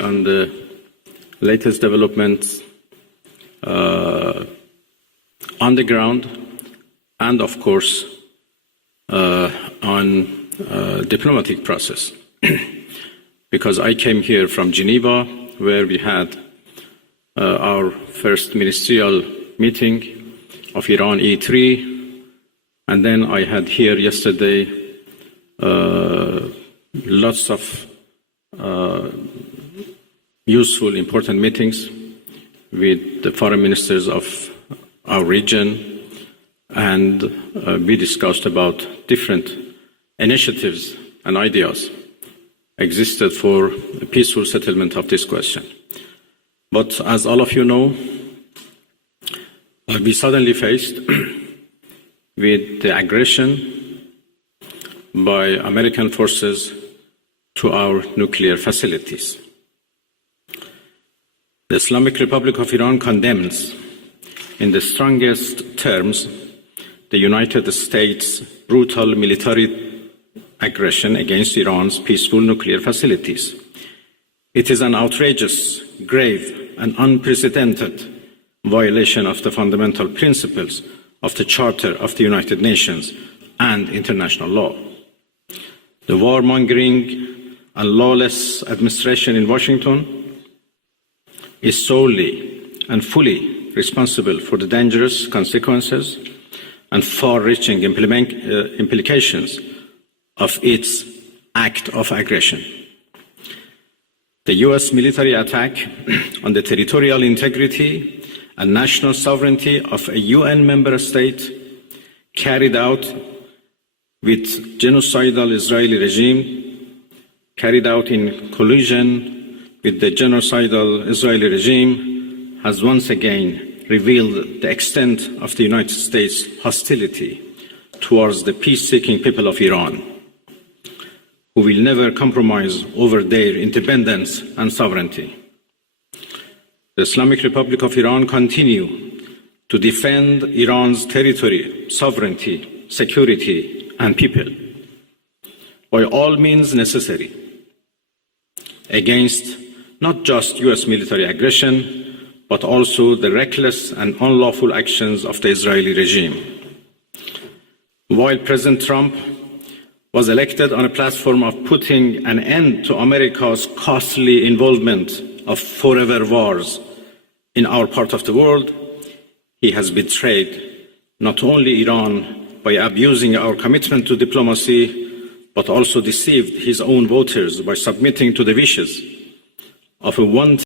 on the latest developments on the ground and, of course, on diplomatic process. Because I came here from Geneva, where we had our first ministerial meeting of Iran E3, and then I had here yesterday lots of useful, important meetings with the foreign ministers of our region, and we discussed about different initiatives and ideas existed for a peaceful settlement of this question. But as all of you know, we suddenly faced with the aggression by American forces to our nuclear facilities. The Islamic Republic of Iran condemns in the strongest terms the United States' brutal military aggression against Iran's peaceful nuclear facilities. It is an outrageous, grave, and unprecedented violation of the fundamental principles of the Charter of the United Nations and international law. The warmongering and lawless administration in Washington is solely and fully responsible for the dangerous consequences and far-reaching implications of its act of aggression. The US military attack on the territorial integrity and national sovereignty of a UN member state carried out with genocidal Israeli regime, carried out in collusion with the genocidal Israeli regime, has once again revealed the extent of the United States' hostility towards the peace-seeking people of Iran, who will never compromise over their independence and sovereignty. The Islamic Republic of Iran continues to defend Iran's territory, sovereignty, security, and people by all means necessary against not just US military aggression, but also the reckless and unlawful actions of the Israeli regime. While President Trump was elected on a platform of putting an end to America's costly involvement of forever wars in our part of the world, he has betrayed not only Iran by abusing our commitment to diplomacy, but also deceived his own voters by submitting to the wishes of a one